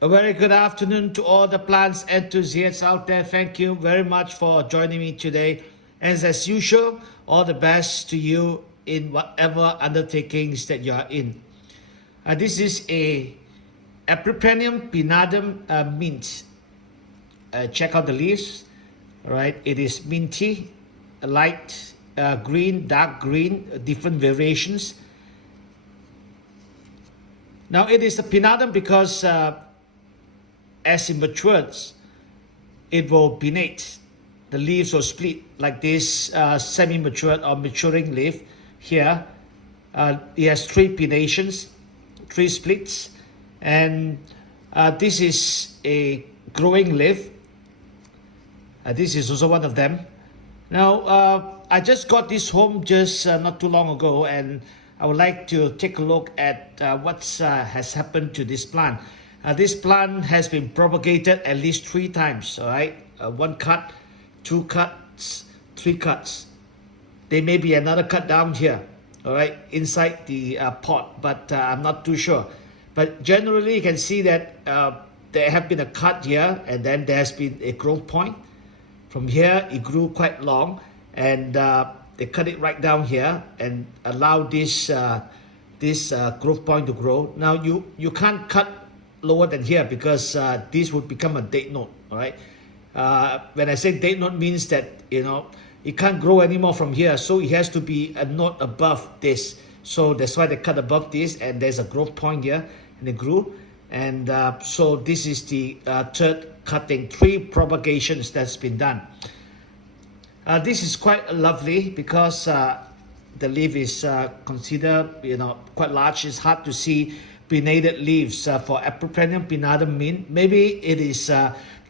A very good afternoon to all the plants enthusiasts out there. Thank you very much for joining me today. As usual, all the best to you in whatever undertakings that you are in. This is a Epipremnum Pinnatum mint. Check out the leaves. All right, it is minty, light green, dark green, different variations. Now it is a Pinnatum because as it matures, it will pinnate. The leaves will split like this semi-matured or maturing leaf here. It has three pinnations, three splits, and this is a growing leaf. This is also one of them. Now, I just got this home just not too long ago, and I would like to take a look at what has happened to this plant. This plant has been propagated at least 3 times, all right? 1 cut, 2 cuts, 3 cuts. There may be another cut down here, all right, inside the pot, but I'm not too sure. But generally, you can see that there have been a cut here, and then there's been a growth point. From here, it grew quite long, and they cut it right down here and allow this growth point to grow. Now, you can't cut lower than here because this would become a dead node, all right? When I say dead node means that, it can't grow anymore from here, so it has to be a node above this. So that's why they cut above this, and there's a growth point here, and it grew. And so this is the third cutting, 3 propagations that's been done. This is quite lovely because the leaf is considered, quite large. It's hard to see pinnated leaves for Epipremnum pinnatum mint. Maybe it is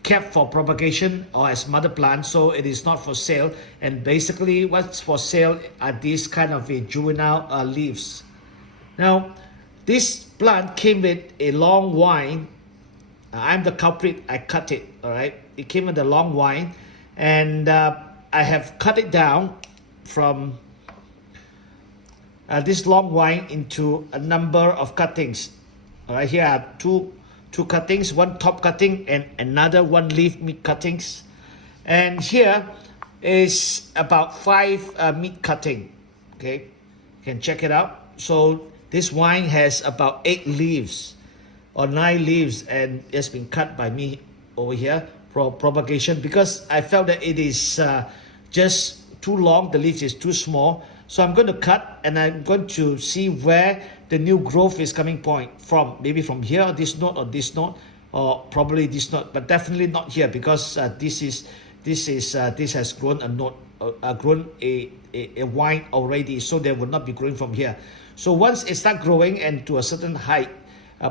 kept for propagation or as mother plant, so it is not for sale. And basically, what's for sale are these kind of juvenile leaves. Now, this plant came with a long vine. I'm the culprit. I cut it. All right, it came with a long vine, and I have cut it down from this long vine into a number of cuttings. All right, here are two cuttings, 1 top cutting and another 1 leaf mid cuttings. And here is about 5 mid cutting. Okay, you can check it out. So this vine has about 8 leaves or 9 leaves, and it's been cut by me over here for propagation because I felt that it is just too long, the leaf is too small. So I'm going to cut, and I'm going to see where the new growth is coming from. Maybe from here, or this node, or probably this node, but definitely not here because this has grown a node, grown a vine already, so they will not be growing from here. So once it starts growing and to a certain height,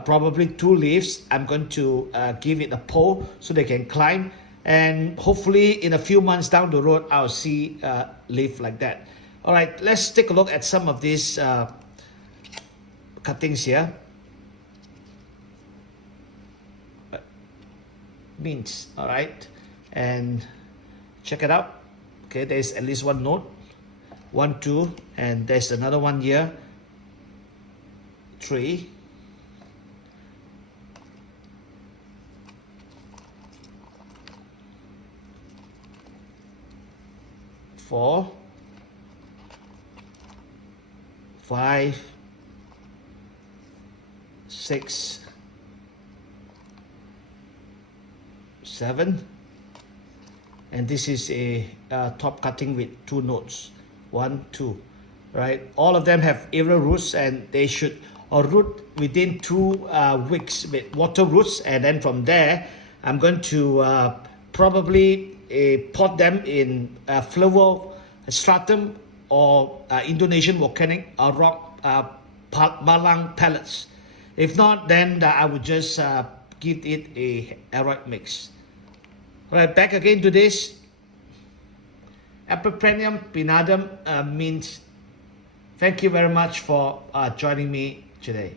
probably 2 leaves, I'm going to give it a pole so they can climb, and hopefully in a few months down the road, I'll see a leaf like that. All right, let's take a look at some of these cuttings here. Mints, all right, and check it out. Okay, there's at least 1 node, 1, 2, and there's another one here, 3, 4, 5, 6, 7, and this is a top cutting with 2 nodes, 1, 2, right? All of them have aerial roots, and they should root within 2 weeks with water roots, and then from there, I'm going to probably pot them in flower stratum or Indonesian volcanic rock malang pellets. If not, then I would just give it a aeroid mix. All right, back again to this Epipremnum pinnatum mint. Thank you very much for joining me today.